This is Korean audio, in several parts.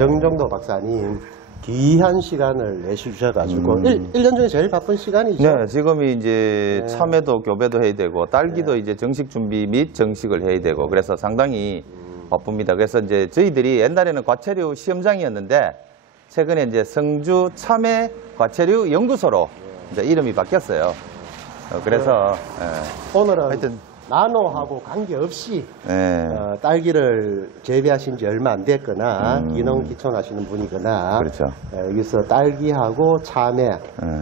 정정도 박사님 귀한 시간을 내주셔가지고 1년 중에 제일 바쁜 시간이죠. 네, 지금이 이제 참외도 교배도 해야 되고 딸기도 이제 정식 준비 및 정식을 해야 되고 그래서 상당히 바쁩니다. 그래서 이제 저희들이 옛날에는 과체류 시험장이었는데 최근에 이제 성주 참외 과체류 연구소로 이제 이름이 바뀌었어요. 그래서 오늘은 하여튼 나노하고 관계없이 딸기를 재배하신 지 얼마 안 됐거나 기농 기촌하시는 분이거나 그렇죠. 여기서 딸기하고 참외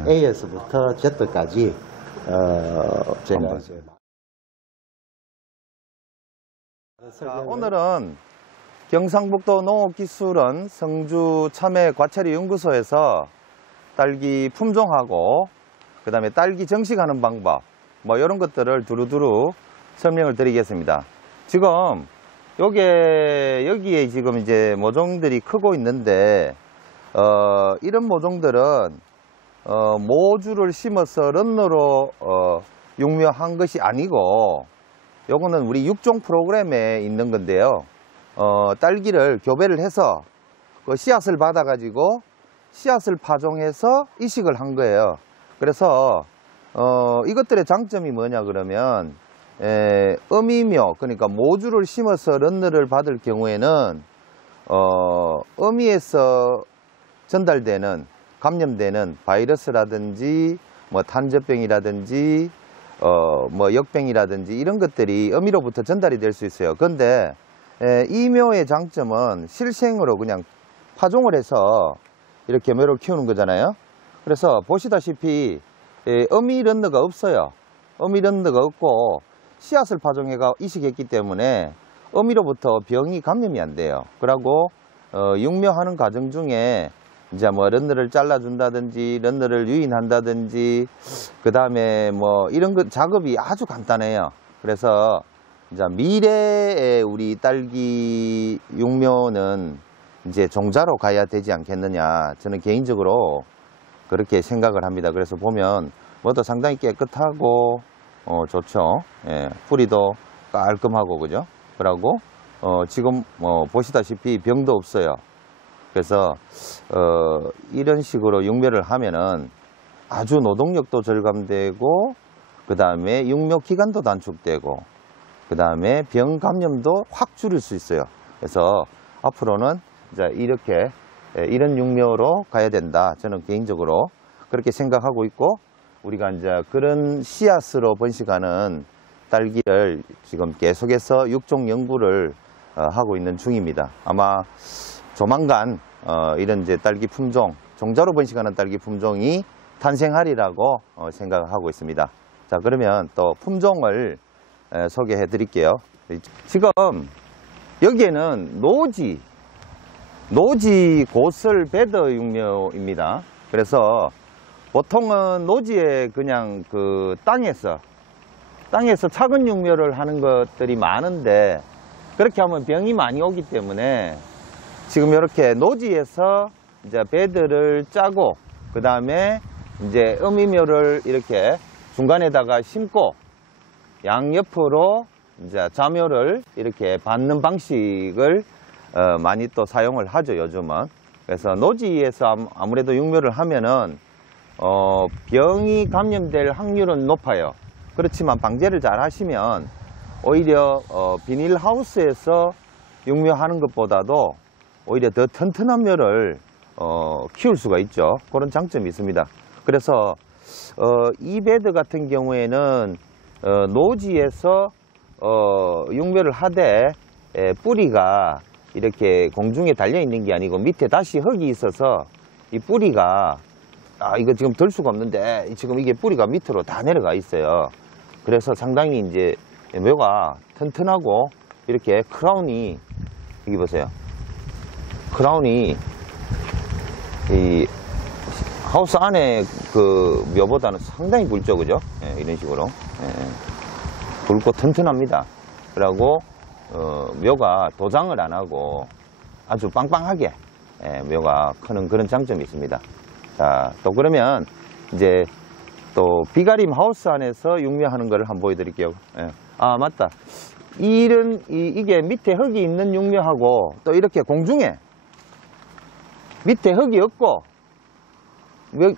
A에서부터 Z까지 제가 이제 자, 오늘은 경상북도 농업기술원 성주 참외 과체류 연구소에서 딸기 품종하고 그 다음에 딸기 정식하는 방법 뭐 이런 것들을 두루두루 설명을 드리겠습니다. 지금 여기에 지금 이제 모종들이 크고 있는데 이런 모종들은 모주를 심어서 런너로 육묘한 것이 아니고 요거는 우리 육종 프로그램에 있는 건데요. 딸기를 교배를 해서 그 씨앗을 받아 가지고 씨앗을 파종해서 이식을 한 거예요. 그래서 이것들의 장점이 뭐냐 그러면 어미묘 그러니까 모주를 심어서 런너를 받을 경우에는 어미에서 전달되는 감염되는 바이러스라든지 뭐 탄저병이라든지 뭐 역병이라든지 이런 것들이 어미로부터 전달이 될 수 있어요. 그런데 이 묘의 장점은 실생으로 그냥 파종을 해서 이렇게 묘를 키우는 거잖아요. 그래서 보시다시피 어미 런너가 없어요. 어미 런너가 없고 씨앗을 파종해가 이식했기 때문에 어미로부터 병이 감염이 안 돼요. 그리고 육묘하는 과정 중에 이제 뭐 런너를 잘라준다든지 런너를 유인한다든지 그 다음에 뭐 이런 것 작업이 아주 간단해요. 그래서 이제 미래의 우리 딸기 육묘는 이제 종자로 가야 되지 않겠느냐 저는 개인적으로 그렇게 생각을 합니다. 그래서 보면 뭐도 상당히 깨끗하고 좋죠. 예, 뿌리도 깔끔하고 그죠? 그러고 지금 보시다시피 병도 없어요. 그래서 이런 식으로 육묘를 하면은 아주 노동력도 절감되고 그 다음에 육묘 기간도 단축되고 그 다음에 병 감염도 확 줄일 수 있어요. 그래서 앞으로는 이제 이렇게 이런 육묘로 가야 된다. 저는 개인적으로 그렇게 생각하고 있고 우리가 이제 그런 씨앗으로 번식하는 딸기를 지금 계속해서 육종 연구를 하고 있는 중입니다. 아마 조만간 이런 이제 딸기 품종, 종자로 번식하는 딸기 품종이 탄생하리라고 생각하고 있습니다. 자, 그러면 또 품종을 소개해 드릴게요. 지금 여기에는 노지 고슬 베더 육묘입니다. 그래서 보통은 노지에 그냥 그 땅에서 작은 육묘를 하는 것들이 많은데 그렇게 하면 병이 많이 오기 때문에 지금 이렇게 노지에서 이제 베드를 짜고 그 다음에 이제 어미묘를 이렇게 중간에다가 심고 양옆으로 이제 자묘를 이렇게 받는 방식을 많이 또 사용을 하죠, 요즘은. 그래서 노지에서 아무래도 육묘를 하면은 병이 감염될 확률은 높아요. 그렇지만 방제를 잘 하시면 오히려 비닐하우스에서 육묘하는 것보다도 오히려 더 튼튼한 묘를 키울 수가 있죠. 그런 장점이 있습니다. 그래서 이 베드 같은 경우에는 노지에서 육묘를 하되 뿌리가 이렇게 공중에 달려 있는 게 아니고 밑에 다시 흙이 있어서 이 뿌리가 이거 지금 들 수가 없는데 지금 이게 뿌리가 밑으로 다 내려가 있어요. 그래서 상당히 이제 묘가 튼튼하고 이렇게 크라운이 여기 보세요. 크라운이 이 하우스 안에 그 묘보다는 상당히 굵죠, 그죠? 예, 이런 식으로 굵고 튼튼합니다. 그리고 묘가 도장을 안 하고 아주 빵빵하게 묘가 크는 그런 장점이 있습니다. 자, 또 그러면 이제 또 비가림 하우스 안에서 육묘하는 거를 한번 보여드릴게요. 예. 아, 맞다. 이게 밑에 흙이 있는 육묘하고 또 이렇게 공중에 밑에 흙이 없고,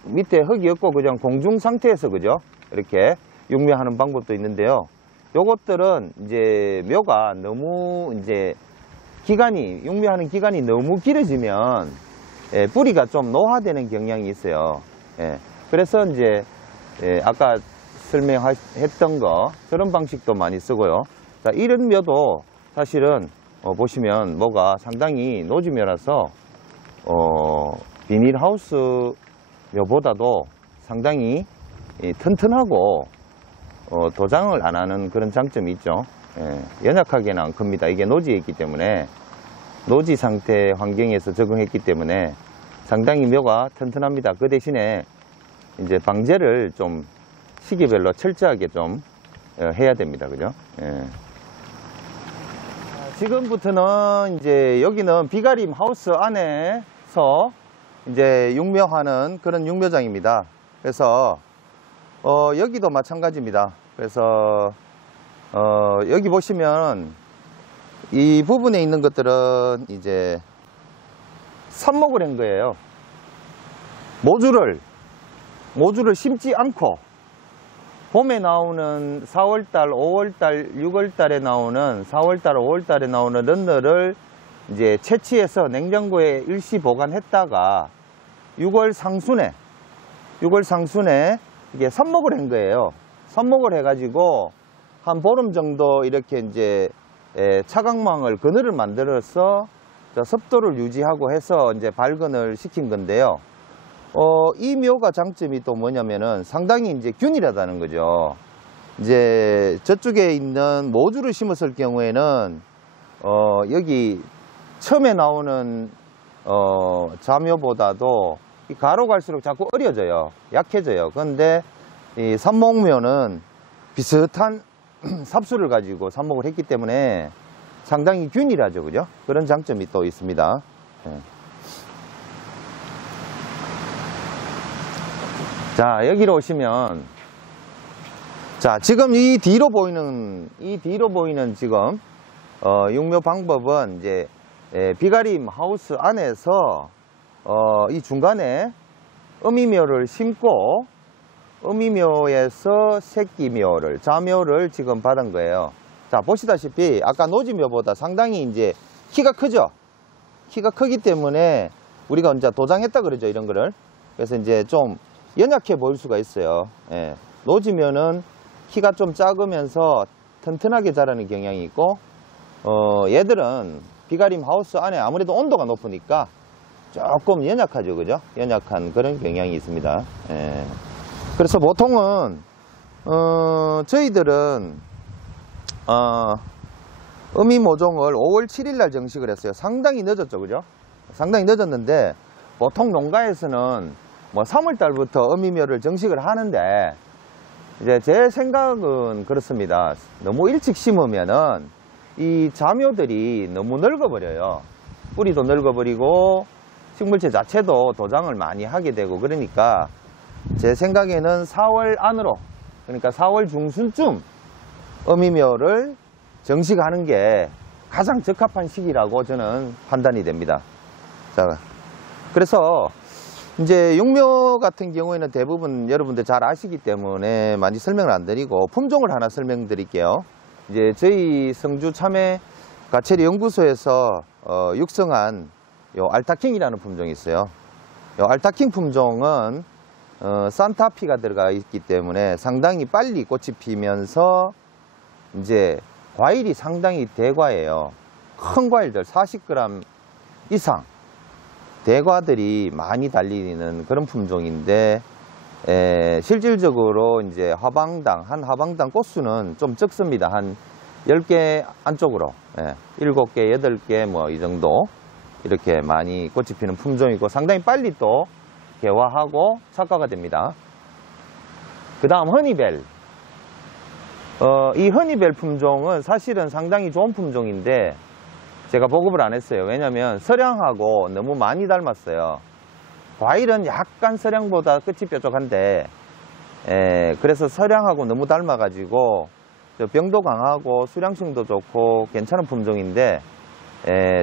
밑에 흙이 없고 그냥 공중 상태에서 그죠? 이렇게 육묘하는 방법도 있는데요. 요것들은 이제 묘가 너무 이제 육묘하는 기간이 너무 길어지면 뿌리가 좀 노화되는 경향이 있어요. 그래서 이제 아까 설명했던 거 저런 방식도 많이 쓰고요. 자, 이런 묘도 사실은 보시면 뭐가 상당히 노지묘라서 비닐하우스 묘보다도 상당히 튼튼하고 도장을 안 하는 그런 장점이 있죠. 연약하게는 안 큽니다. 이게 노지에 있기 때문에 노지 상태 환경에서 적응했기 때문에 상당히 묘가 튼튼합니다. 그 대신에 이제 방제를 좀 시기별로 철저하게 좀 해야 됩니다. 그죠? 지금부터는 이제 여기는 비가림 하우스 안에서 이제 육묘하는 그런 육묘장입니다. 그래서 여기도 마찬가지입니다. 그래서 여기 보시면 이 부분에 있는 것들은 이제 삽목을 한 거예요. 모주를 심지 않고 봄에 나오는 4월달, 5월달, 6월달에 나오는 4월달, 5월달에 나오는 런너를 이제 채취해서 냉장고에 일시 보관했다가 6월 상순에 이게 삽목을 한 거예요. 삽목을 해가지고 한 보름 정도 이렇게 이제 차광망을 그늘을 만들어서 습도를 유지하고 해서 이제 발근을 시킨 건데요. 이 묘가 장점이 또 뭐냐면은 상당히 이제 균일하다는 거죠. 이제 저쪽에 있는 모주를 심었을 경우에는 여기 처음에 나오는 자묘보다도 이 가로 갈수록 자꾸 어려져요. 약해져요. 그런데 이 삽목묘는 비슷한 삽수를 가지고 삽목을 했기 때문에 상당히 균일하죠. 그죠? 그런 장점이 또 있습니다. 자, 여기로 오시면, 자, 지금 이 뒤로 보이는 지금, 육묘 방법은 이제, 비가림 하우스 안에서, 이 중간에 어미묘를 심고, 어미묘에서 새끼묘를, 자묘를 지금 받은 거예요. 자, 보시다시피, 아까 노지묘보다 상당히 이제 키가 크죠? 키가 크기 때문에 우리가 이제 도장했다 그러죠, 이런 거를. 그래서 이제 좀, 연약해 보일 수가 있어요. 노지면은 키가 좀 작으면서 튼튼하게 자라는 경향이 있고, 얘들은 비가림 하우스 안에 아무래도 온도가 높으니까 조금 연약하죠. 그죠? 연약한 그런 경향이 있습니다. 그래서 보통은, 저희들은, 어미모종을 5월 7일 날 정식을 했어요. 상당히 늦었죠. 그죠? 상당히 늦었는데, 보통 농가에서는 뭐 3월달부터 어미묘를 정식을 하는데 이제 제 생각은 그렇습니다. 너무 일찍 심으면은 이 자묘들이 너무 늙어버려요. 뿌리도 늙어버리고 식물체 자체도 도장을 많이 하게 되고 그러니까 제 생각에는 4월 안으로 그러니까 4월 중순쯤 어미묘를 정식하는 게 가장 적합한 시기라고 저는 판단이 됩니다. 자, 그래서 이제 육묘 같은 경우에는 대부분 여러분들 잘 아시기 때문에 많이 설명을 안 드리고 품종을 하나 설명드릴게요. 이제 저희 성주 참외 가채리 연구소에서 육성한 요 알타킹이라는 품종이 있어요. 요 알타킹 품종은 산타피가 들어가 있기 때문에 상당히 빨리 꽃이 피면서 이제 과일이 상당히 대과예요. 큰 과일들 40g 이상 대과들이 많이 달리는 그런 품종인데 실질적으로 이제 한 화방당 꽃수는 좀 적습니다. 한 10개 안쪽으로 7개, 8개 뭐 이 정도 이렇게 많이 꽃이 피는 품종이고 상당히 빨리 또 개화하고 착과가 됩니다. 그 다음 허니벨. 이 허니벨 품종은 사실은 상당히 좋은 품종인데 제가 보급을 안 했어요. 왜냐면 서량하고 너무 많이 닮았어요. 과일은 약간 서량보다 끝이 뾰족한데 그래서 서량하고 너무 닮아가지고 병도 강하고 수량성도 좋고 괜찮은 품종인데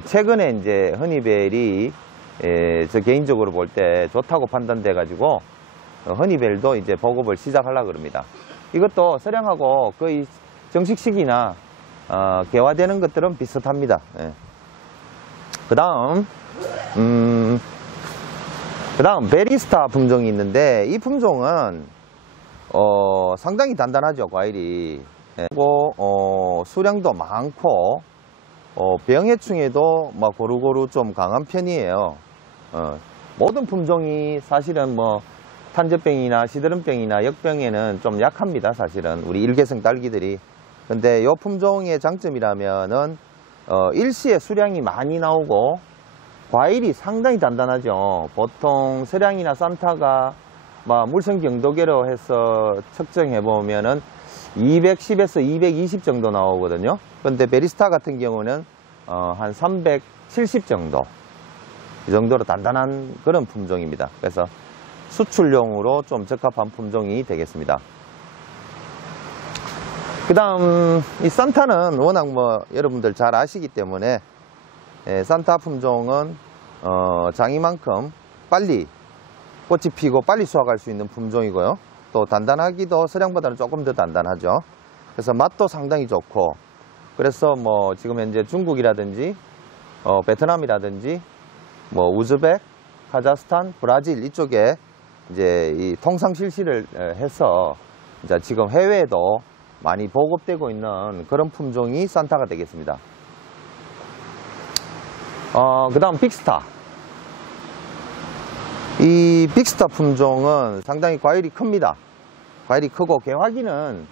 최근에 이제 허니벨이 저 개인적으로 볼 때 좋다고 판단돼 가지고 허니벨도 이제 보급을 시작하려고 그럽니다. 이것도 서량하고 거의 정식 시기나 개화되는 것들은 비슷합니다. 예. 그 다음 베리스타 품종이 있는데 이 품종은 상당히 단단하죠. 과일이. 예. 그리고 수량도 많고 병해충에도 막 고루고루 좀 강한 편이에요. 모든 품종이 사실은 뭐 탄저병이나 시드름병이나 역병에는 좀 약합니다. 사실은 우리 일개성 딸기들이. 근데 이 품종의 장점이라면은 일시에 수량이 많이 나오고 과일이 상당히 단단하죠. 보통 서량이나 산타가 물성 경도계로 해서 측정해 보면은 210에서 220 정도 나오거든요. 근데 베리스타 같은 경우는 한 370 정도, 이 정도로 단단한 그런 품종입니다. 그래서 수출용으로 좀 적합한 품종이 되겠습니다. 그 다음 이 산타는 워낙 여러분들 잘 아시기 때문에 산타 품종은 장이만큼 빨리 꽃이 피고 빨리 수확할 수 있는 품종이고요. 또 단단하기도 서량보다는 조금 더 단단하죠. 그래서 맛도 상당히 좋고, 그래서 지금 현재 중국이라든지 베트남이라든지 우즈벡, 카자흐스탄, 브라질 이쪽에 이제 이 통상 실시를 해서 이제 지금 해외에도 많이 보급되고 있는 그런 품종이 산타가 되겠습니다. 그 다음 빅스타. 이 빅스타 품종은 상당히 과일이 큽니다. 과일이 크고 개화기는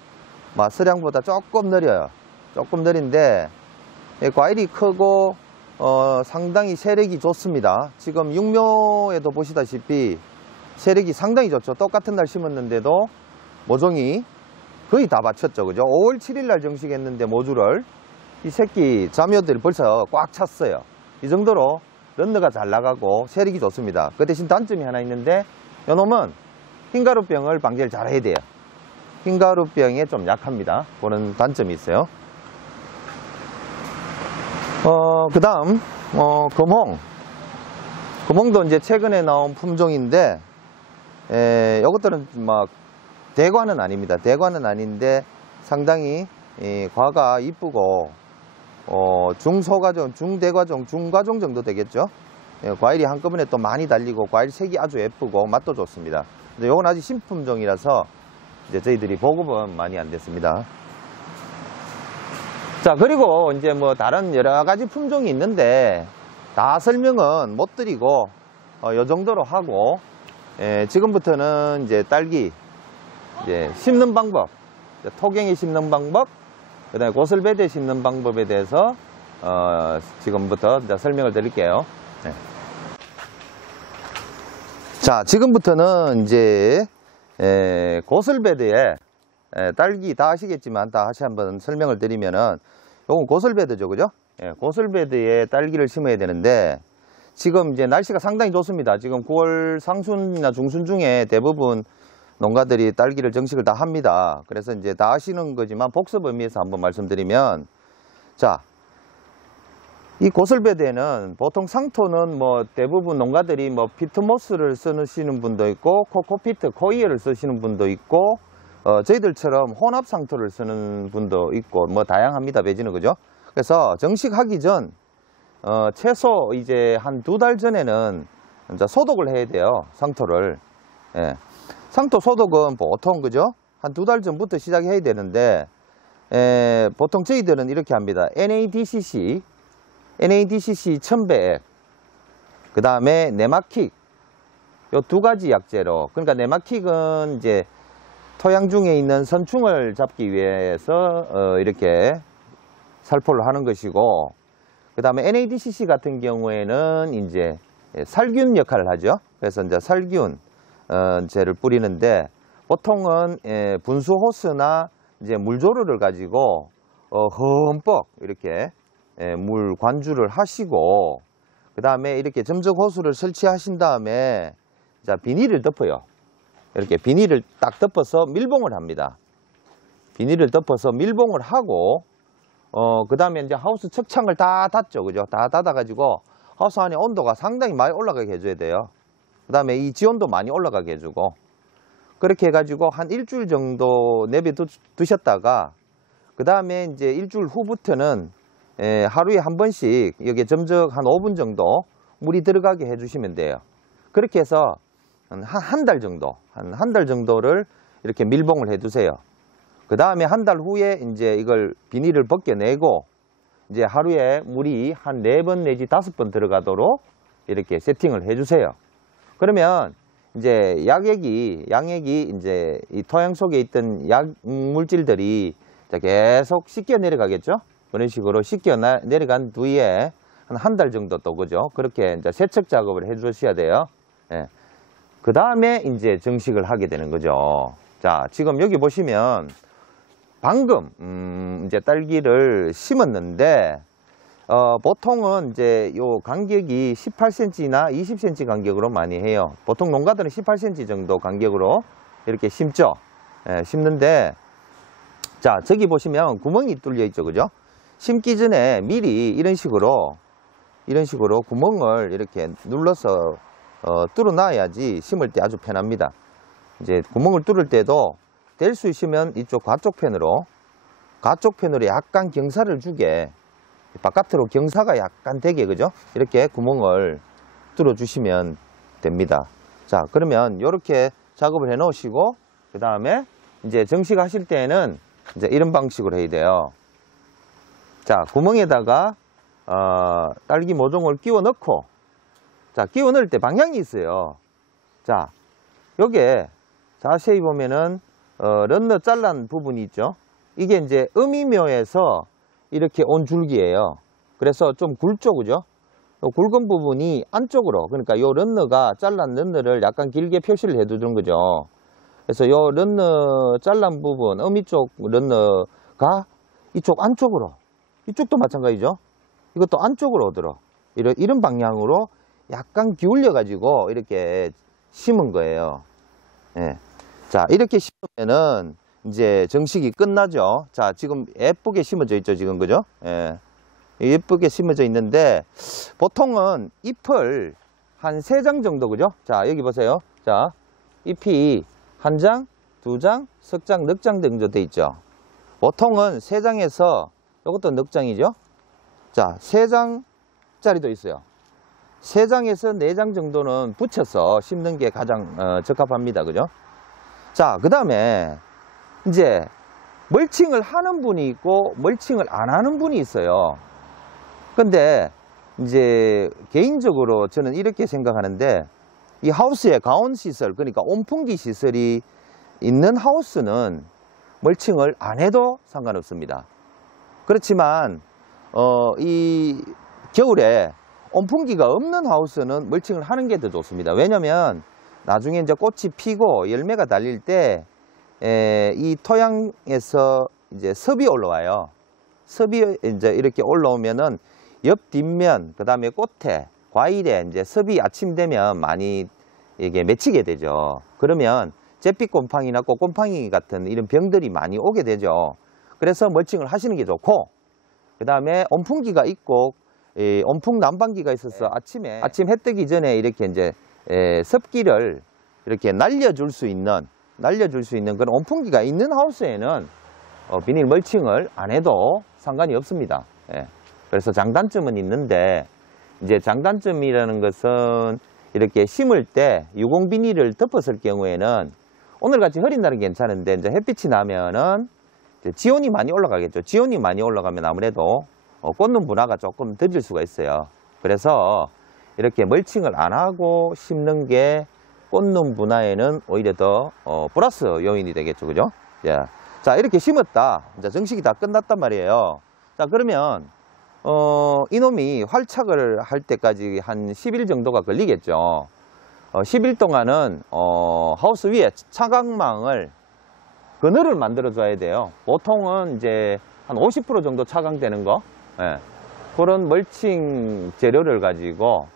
서량보다 조금 느려요. 조금 느린데 과일이 크고 상당히 세력이 좋습니다. 지금 육묘에도 보시다시피 세력이 상당히 좋죠. 똑같은 날 심었는데도 모종이 거의 다 받쳤죠. 그죠? 5월 7일 날 정식했는데 모주를 이 새끼 자묘들이 벌써 꽉 찼어요. 이 정도로 런너가 잘 나가고 세력이 좋습니다. 그 대신 단점이 하나 있는데 요놈은 흰가루병을 방제를 잘 해야 돼요. 흰가루병에 좀 약합니다. 그런 단점이 있어요. 그 다음 금홍. 금홍도 이제 최근에 나온 품종인데 이것들은 대과는 아닙니다. 대과는 아닌데 상당히 과가 이쁘고 중소과종, 중대과종, 중과종 정도 되겠죠. 과일이 한꺼번에 또 많이 달리고 과일 색이 아주 예쁘고 맛도 좋습니다. 근데 이건 아직 신품종이라서 이제 저희들이 보급은 많이 안 됐습니다. 자, 그리고 이제 다른 여러 가지 품종이 있는데 다 설명은 못 드리고 요 정도로 하고 지금부터는 이제 딸기 이제 심는 방법, 토경에 심는 방법, 그 다음에 고슬베드에 심는 방법에 대해서 지금부터 이제 설명을 드릴게요. 네. 자, 지금부터는 이제 고슬베드에 딸기 다 아시겠지만 다시 한번 설명을 드리면은 요건 고슬베드죠, 그죠? 고슬베드에 딸기를 심어야 되는데 지금 이제 날씨가 상당히 좋습니다. 지금 9월 상순이나 중순 중에 대부분 농가들이 딸기를 정식을 다 합니다. 그래서 이제 다 아시는 거지만 복습 의미에서 한번 말씀드리면, 자, 이 고슬베드에는 보통 상토는 대부분 농가들이 피트모스를 쓰시는 분도 있고 코코피트, 코이어를 쓰시는 분도 있고 저희들처럼 혼합 상토를 쓰는 분도 있고 다양합니다. 배지는, 그죠? 그래서 정식하기 전 최소 이제 한 2달 전에는 이제 소독을 해야 돼요. 상토를. 상토 소독은 보통, 그죠? 한 2달 전부터 시작해야 되는데 보통 저희들은 이렇게 합니다. NADCC 1000배, 그 다음에 네마킥, 요 2가지 약재로. 그러니까 네마킥은 이제 토양 중에 있는 선충을 잡기 위해서 이렇게 살포를 하는 것이고, 그 다음에 NADCC 같은 경우에는 이제 살균 역할을 하죠. 그래서 이제 살균 제를 뿌리는데 보통은 분수 호스나 이제 물조르를 가지고 흠뻑 이렇게 물 관주를 하시고, 그 다음에 이렇게 점적 호수를 설치하신 다음에 자, 비닐을 덮어요. 이렇게 비닐을 딱 덮어서 밀봉을 합니다. 비닐을 덮어서 밀봉을 하고 그 다음에 이제 하우스 척창을 다 닫죠. 그죠? 다 닫아가지고 하우스 안에 온도가 상당히 많이 올라가게 해줘야 돼요. 그 다음에 이 지온도 많이 올라가게 해주고, 그렇게 해가지고 한 일주일 정도 내비두셨다가 그 다음에 이제 일주일 후부터는 하루에 한 번씩 여기에 점적 한 5분 정도 물이 들어가게 해주시면 돼요. 그렇게 해서 한 달 정도, 한 달 정도를 이렇게 밀봉을 해두세요. 그 다음에 한 달 후에 이제 이걸 비닐을 벗겨내고 이제 하루에 물이 한 4번 내지 5번 들어가도록 이렇게 세팅을 해주세요. 그러면 이제 양액이 이제 이 토양 속에 있던 약 물질들이 계속 씻겨 내려가겠죠. 그런 식으로 씻겨 내려간 뒤에 한 달 정도 또 그죠. 그렇게 이제 세척 작업을 해 주셔야 돼요. 예. 그 다음에 이제 정식을 하게 되는 거죠. 자, 지금 여기 보시면 방금 이제 딸기를 심었는데 보통은 이제 요 간격이 18cm나 20cm 간격으로 많이 해요. 보통 농가들은 18cm 정도 간격으로 이렇게 심죠. 예, 심는데 자, 저기 보시면 구멍이 뚫려 있죠, 그죠? 심기 전에 미리 이런 식으로 구멍을 이렇게 눌러서 뚫어놔야지 심을 때 아주 편합니다. 이제 구멍을 뚫을 때도 될 수 있으면 이쪽 가쪽 편으로 약간 경사를 주게, 바깥으로 경사가 약간 되게, 그죠? 이렇게 구멍을 뚫어 주시면 됩니다. 자, 그러면 이렇게 작업을 해 놓으시고 그 다음에 이제 정식 하실 때는 이제 이런 방식으로 해야 돼요. 자, 구멍에다가 딸기 모종을 끼워 넣고, 자, 끼워 넣을 때 방향이 있어요. 자, 요게 자세히 보면은 런너 잘란 부분이 있죠. 이게 이제 음이묘에서 이렇게 온 줄기예요. 그래서 좀 굵죠, 그죠? 굵은 부분이 안쪽으로, 그러니까 요 런너가 잘란 런너를 약간 길게 표시를 해두는 거죠. 그래서 요 런너 잘란 부분, 음이 쪽 런너가 이쪽 안쪽으로, 이쪽도 마찬가지죠. 이것도 안쪽으로 오도록 이런 방향으로 약간 기울여 가지고 이렇게 심은 거예요. 예. 자, 이렇게 심으면은 이제 정식이 끝나죠. 자, 지금 예쁘게 심어져 있죠, 지금, 그죠? 예. 예쁘게 심어져 있는데 보통은 잎을 한 3장 정도, 그죠? 자, 여기 보세요. 자, 잎이 1장, 2장, 석 장, 넉 장 정도 돼 있죠. 보통은 3장에서, 이것도 넉 장이죠. 자, 3장짜리도 있어요. 3장에서 4장 정도는 붙여서 심는 게 가장 적합합니다. 그죠? 자, 그 다음에 이제 멀칭을 하는 분이 있고 멀칭을 안 하는 분이 있어요. 근데 이제 개인적으로 저는 이렇게 생각하는데, 이 하우스의 가온 시설, 그러니까 온풍기 시설이 있는 하우스는 멀칭을 안 해도 상관없습니다. 그렇지만 이 겨울에 온풍기가 없는 하우스는 멀칭을 하는 게 더 좋습니다. 왜냐면 나중에 이제 꽃이 피고 열매가 달릴 때 이 토양에서 이제 섭이 올라와요. 섭이 이제 이렇게 올라오면은 옆 뒷면, 그 다음에 꽃에, 과일에 이제 섭이 아침 되면 많이 이게 맺히게 되죠. 그러면 잿빛곰팡이나 꽃곰팡이 같은 이런 병들이 많이 오게 되죠. 그래서 멀칭을 하시는 게 좋고, 그 다음에 온풍기가 있고 온풍 난방기가 있어서 아침 해 뜨기 전에 이렇게 이제 습기를 이렇게 날려줄 수 있는 그런 온풍기가 있는 하우스에는 비닐 멀칭을 안 해도 상관이 없습니다. 예. 그래서 장단점은 있는데, 이제 장단점이라는 것은 이렇게 심을 때 유공 비닐을 덮었을 경우에는 오늘같이 흐린 날은 괜찮은데 이제 햇빛이 나면은 이제 지온이 많이 올라가겠죠. 지온이 많이 올라가면 아무래도 꽃눈 분화가 조금 더딜 수가 있어요. 그래서 이렇게 멀칭을 안 하고 심는 게 꽃눈 분화에는 오히려 더 플러스 요인이 되겠죠, 그죠? 자, 이렇게 심었다. 이제 정식이 다 끝났단 말이에요. 자, 그러면 이놈이 활착을 할 때까지 한 10일 정도가 걸리겠죠. 10일 동안은 하우스 위에 차광망을, 그늘을 만들어 줘야 돼요. 보통은 이제 한 50% 정도 차광되는 거, 그런 멀칭 재료를 가지고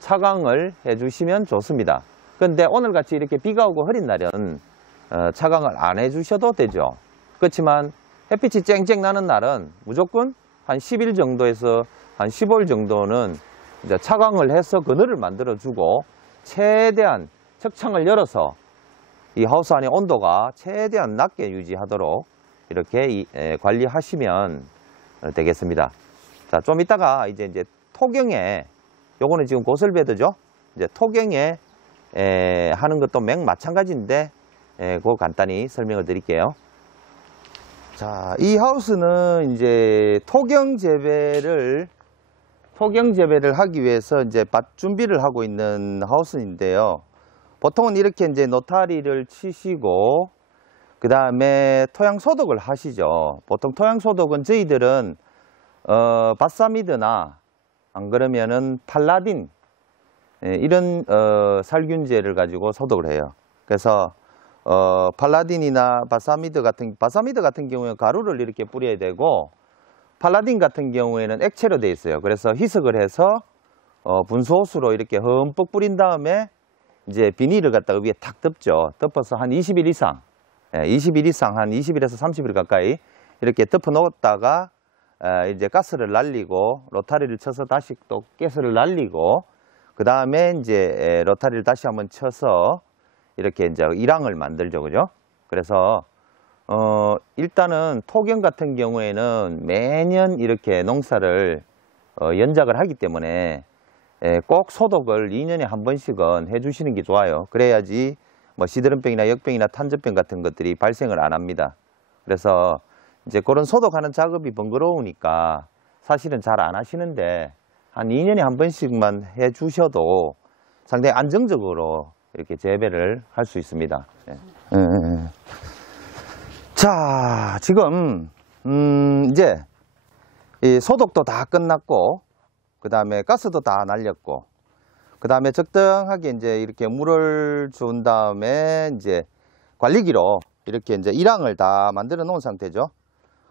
차광을 해 주시면 좋습니다. 근데 오늘같이 이렇게 비가 오고 흐린 날은 차광을 안 해 주셔도 되죠. 그렇지만 햇빛이 쨍쨍 나는 날은 무조건 한 10일 정도에서 한 15일 정도는 이제 차광을 해서 그늘을 만들어주고 최대한 척창을 열어서 이 하우스 안의 온도가 최대한 낮게 유지하도록 이렇게 관리하시면 되겠습니다. 자, 좀 이따가 이제 토경에, 요거는 지금 고설베드죠. 이제 토경에 하는 것도 마찬가지인데, 그거 간단히 설명을 드릴게요. 자, 이 하우스는 이제 토경 재배를 하기 위해서 이제 밭 준비를 하고 있는 하우스인데요. 보통은 이렇게 이제 노타리를 치시고, 그 다음에 토양 소독을 하시죠. 보통 토양 소독은 저희들은, 바사미드나, 안 그러면은 팔라딘, 이런, 살균제를 가지고 소독을 해요. 그래서, 팔라딘이나 바사미드 같은 경우에는 가루를 이렇게 뿌려야 되고, 팔라딘 같은 경우에는 액체로 되어 있어요. 그래서 희석을 해서, 분소호수로 이렇게 흠뻑 뿌린 다음에, 이제 비닐을 갖다가 위에 탁 덮죠. 덮어서 한 20일 이상, 한 20일에서 30일 가까이 이렇게 덮어 놓았다가, 이제 가스를 날리고, 로타리를 쳐서 다시 또 가스를 날리고, 그 다음에 이제 로타리를 다시 한번 쳐서 이렇게 이제 일항을 만들죠. 그죠? 그래서, 일단은 토경 같은 경우에는 매년 이렇게 농사를, 연작을 하기 때문에 꼭 소독을 2년에 한 번씩은 해주시는 게 좋아요. 그래야지 뭐 시드름병이나 역병이나 탄저병 같은 것들이 발생을 안 합니다. 그래서 이제 그런 소독하는 작업이 번거로우니까 사실은 잘 안 하시는데 한 2년에 한 번씩만 해주셔도 상당히 안정적으로 이렇게 재배를 할 수 있습니다. 자, 지금 이제 이 소독도 다 끝났고, 그 다음에 가스도 다 날렸고, 그 다음에 적당하게 이제 이렇게 물을 준 다음에 이제 관리기로 이렇게 이제 일항을 다 만들어 놓은 상태죠.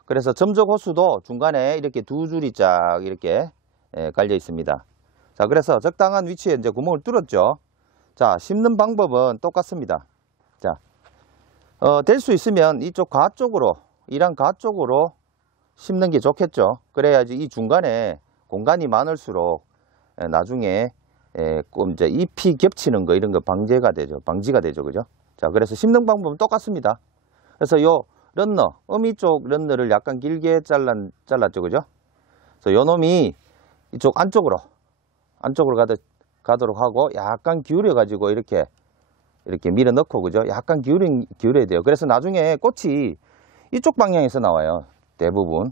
그래서 점적 호수도 중간에 이렇게 두 줄이 쫙 이렇게 깔려 있습니다. 자, 그래서 적당한 위치에 이제 구멍을 뚫었죠. 자, 심는 방법은 똑같습니다. 자, 될 수 있으면 이쪽 가쪽으로, 일항 가쪽으로 심는 게 좋겠죠. 그래야지 이 중간에 공간이 많을수록 나중에 이제 잎이 겹치는 거 이런 거 방지가 되죠. 그죠? 자, 그래서 심는 방법은 똑같습니다. 그래서 요 런너, 어미 쪽 런너를 약간 길게 잘랐죠. 그죠? 그래서 요 놈이 이쪽 안쪽으로 가도록 하고 약간 기울여 가지고 이렇게 밀어 넣고, 그죠? 약간 기울여야 돼요. 그래서 나중에 꽃이 이쪽 방향에서 나와요. 대부분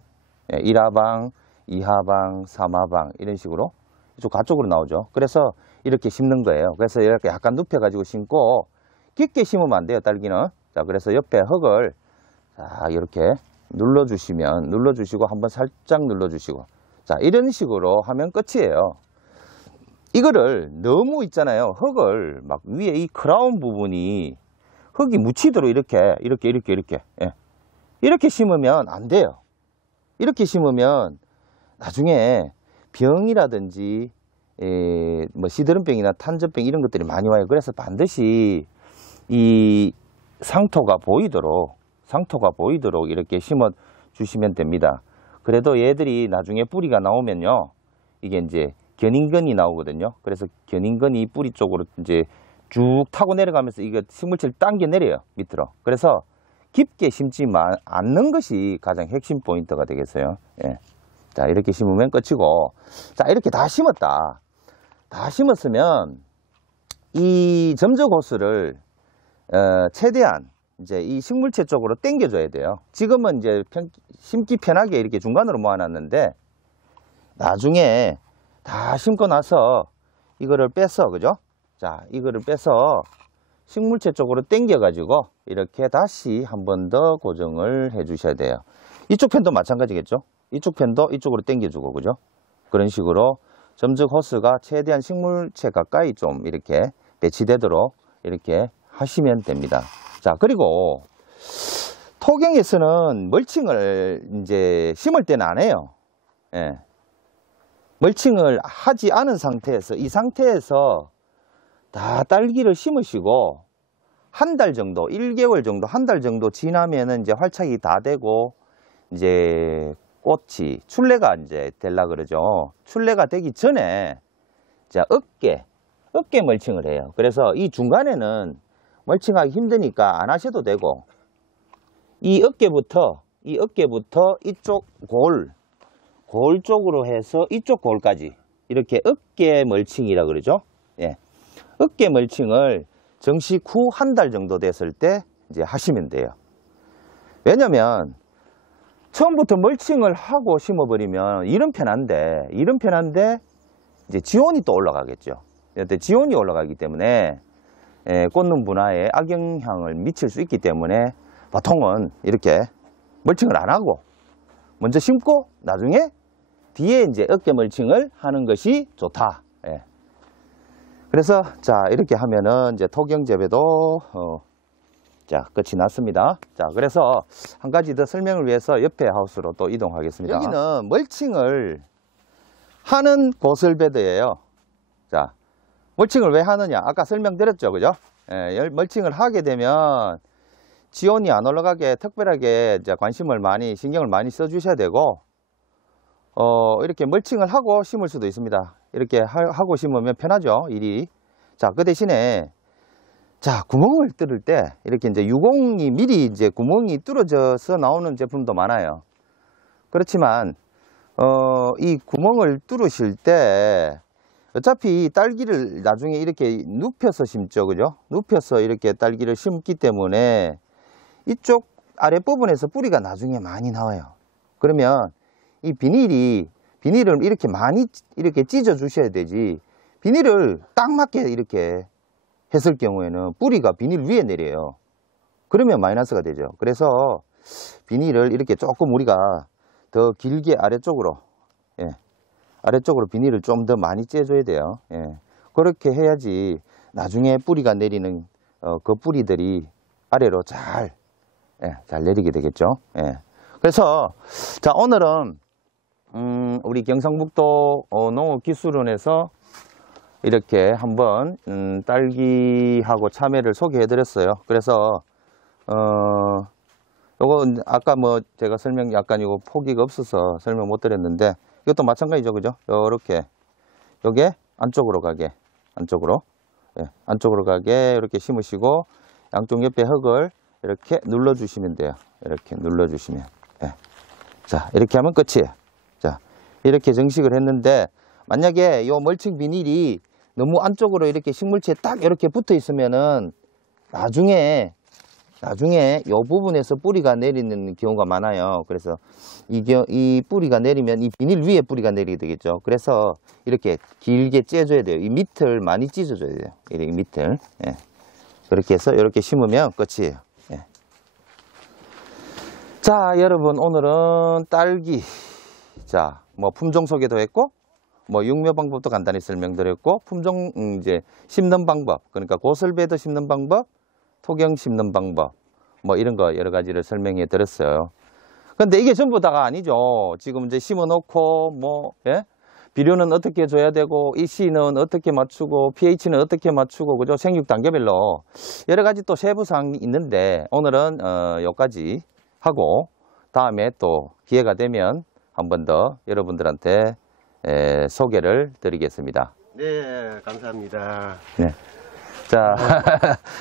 1하방, 2하방, 3하방 이런 식으로 이쪽 가쪽으로 나오죠. 그래서 이렇게 심는 거예요. 그래서 이렇게 약간 눕혀 가지고 심고, 깊게 심으면 안 돼요, 딸기는. 자, 그래서 옆에 흙을 자, 이렇게 눌러주시고 한번 살짝 눌러주시고, 자, 이런 식으로 하면 끝이에요. 이거를 너무 있잖아요. 흙을 막 위에 이 크라운 부분이 흙이 묻히도록 이렇게 이렇게 심으면 안 돼요. 이렇게 심으면 나중에 병이라든지 뭐 시드름병이나 탄저병 이런 것들이 많이 와요. 그래서 반드시 이 상토가 보이도록 이렇게 심어 주시면 됩니다. 그래도 얘들이 나중에 뿌리가 나오면요, 이게 이제 견인근이 나오거든요. 그래서 견인근이 뿌리 쪽으로 이제 쭉 타고 내려가면서 이거 식물체를 당겨 내려요, 밑으로. 그래서 깊게 심지 않는 것이 가장 핵심 포인트가 되겠어요. 예. 자, 이렇게 심으면 끝이고, 자, 이렇게 다 심었다. 다 심었으면 이 점적 호스를 최대한 이제 이 식물체 쪽으로 당겨줘야 돼요. 지금은 이제 심기 편하게 이렇게 중간으로 모아놨는데, 나중에 다 심고 나서 이거를 빼서, 그죠? 자, 이거를 빼서 식물체 쪽으로 당겨 가지고 이렇게 다시 한 번 더 고정을 해 주셔야 돼요. 이쪽 편도 마찬가지겠죠? 이쪽 편도 이쪽으로 당겨 주고, 그죠? 그런 식으로 점적 호스가 최대한 식물체 가까이 좀 이렇게 배치되도록 이렇게 하시면 됩니다. 자, 그리고 토경에서는 멀칭을 이제 심을 때는 안 해요. 예. 멀칭을 하지 않은 상태에서, 이 상태에서 다 딸기를 심으시고 한 달 정도, 1개월 정도, 한 달 정도 지나면은 이제 활착이 다 되고 이제 꽃이 출래가 이제 되려 그러죠. 출래가 되기 전에 자, 어깨 멀칭을 해요. 그래서 이 중간에는 멀칭하기 힘드니까 안 하셔도 되고, 이 어깨부터 이쪽 골 쪽으로 해서 이쪽 골까지 이렇게 어깨 멀칭이라 그러죠. 예. 어깨 멀칭을 정식 후 한 달 정도 됐을 때 이제 하시면 돼요. 왜냐면 처음부터 멀칭을 하고 심어버리면 이런 편한데 이제 지온이 또 올라가겠죠. 지온이 올라가기 때문에 꽃눈 분화에 악영향을 미칠 수 있기 때문에 보통은 이렇게 멀칭을 안 하고 먼저 심고 나중에 뒤에 이제 어깨 멀칭을 하는 것이 좋다. 예. 그래서 자, 이렇게 하면은 이제 토경 재배도 자, 끝이 났습니다. 자, 그래서 한 가지 더 설명을 위해서 옆에 하우스로 또 이동하겠습니다. 여기는 멀칭을 하는 고설베드예요. 자, 멀칭을 왜 하느냐? 아까 설명드렸죠, 그죠? 예, 멀칭을 하게 되면 지온이 안 올라가게 특별하게 이제 신경을 많이 써주셔야 되고, 이렇게 멀칭을 하고 심을 수도 있습니다. 이렇게 하고 심으면 편하죠, 일이. 자, 그 대신에, 자, 구멍을 뚫을 때, 이렇게 이제 유공이 미리 이제 구멍이 뚫어져서 나오는 제품도 많아요. 그렇지만, 이 구멍을 뚫으실 때, 어차피 딸기를 나중에 이렇게 눕혀서 심죠, 그죠? 눕혀서 이렇게 딸기를 심기 때문에, 이쪽 아랫부분에서 뿌리가 나중에 많이 나와요. 그러면 이 비닐을 이렇게 많이 이렇게 찢어 주셔야 되지, 비닐을 딱 맞게 이렇게 했을 경우에는 뿌리가 비닐 위에 내려요. 그러면 마이너스가 되죠. 그래서 비닐을 이렇게 조금 우리가 더 길게 아래쪽으로, 예, 아래쪽으로 비닐을 좀 더 많이 째줘야 돼요. 예, 그렇게 해야지 나중에 뿌리가 내리는 그 뿌리들이 아래로 잘 내리게 되겠죠. 예. 그래서 자, 오늘은 우리 경상북도 농업기술원에서 이렇게 한번 딸기하고 참외를 소개해 드렸어요. 그래서 요거 아까 뭐 제가 약간 이거 포기가 없어서 설명 못 드렸는데, 이것도 마찬가지죠, 그죠? 요렇게 요게 안쪽으로 가게 이렇게 심으시고, 양쪽 옆에 흙을 이렇게 눌러주시면 돼요. 이렇게 눌러주시면. 예. 자, 이렇게 하면 끝이에요. 자, 이렇게 정식을 했는데, 만약에 요 멀칭 비닐이 너무 안쪽으로 이렇게 식물체에 딱 이렇게 붙어 있으면은 나중에 요 부분에서 뿌리가 내리는 경우가 많아요. 그래서 이 뿌리가 내리면 이 비닐 위에 뿌리가 내리게 되겠죠. 그래서 이렇게 길게 째줘야 돼요. 이 밑을 많이 찢어줘야 돼요. 이렇게 밑을. 예. 그렇게 해서 이렇게 심으면 끝이에요. 예. 자, 여러분, 오늘은 딸기, 자, 뭐 품종 소개도 했고, 뭐 육묘 방법도 간단히 설명드렸고, 품종 이제 심는 방법, 그러니까 고설베드 심는 방법, 토경 심는 방법, 뭐 이런 거 여러 가지를 설명해 드렸어요. 근데 이게 전부 다가 아니죠. 지금 이제 심어 놓고 뭐, 예? 비료는 어떻게 줘야 되고, EC는 어떻게 맞추고, pH는 어떻게 맞추고, 그죠? 생육 단계별로 여러 가지 또 세부 사항이 있는데, 오늘은 여기까지 하고, 다음에 또 기회가 되면 한 번 더 여러분들한테 소개를 드리겠습니다. 네, 감사합니다. 네. 자,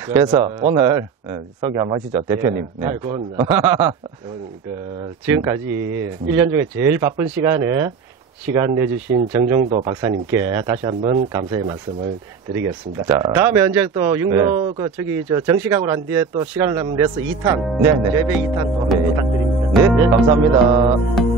그래서 오늘 소개 한번 하시죠, 대표님. 네. 지금까지 1년 중에 제일 바쁜 시간 내주신 정정도 박사님께 다시 한번 감사의 말씀을 드리겠습니다. 자, 다음에 언제 또 육묘 정식하고 난 뒤에 또 시간을 한번 내서 2탄, 네, 네. 재배 2탄 또 네. 부탁드립니다. 네, 감사합니다.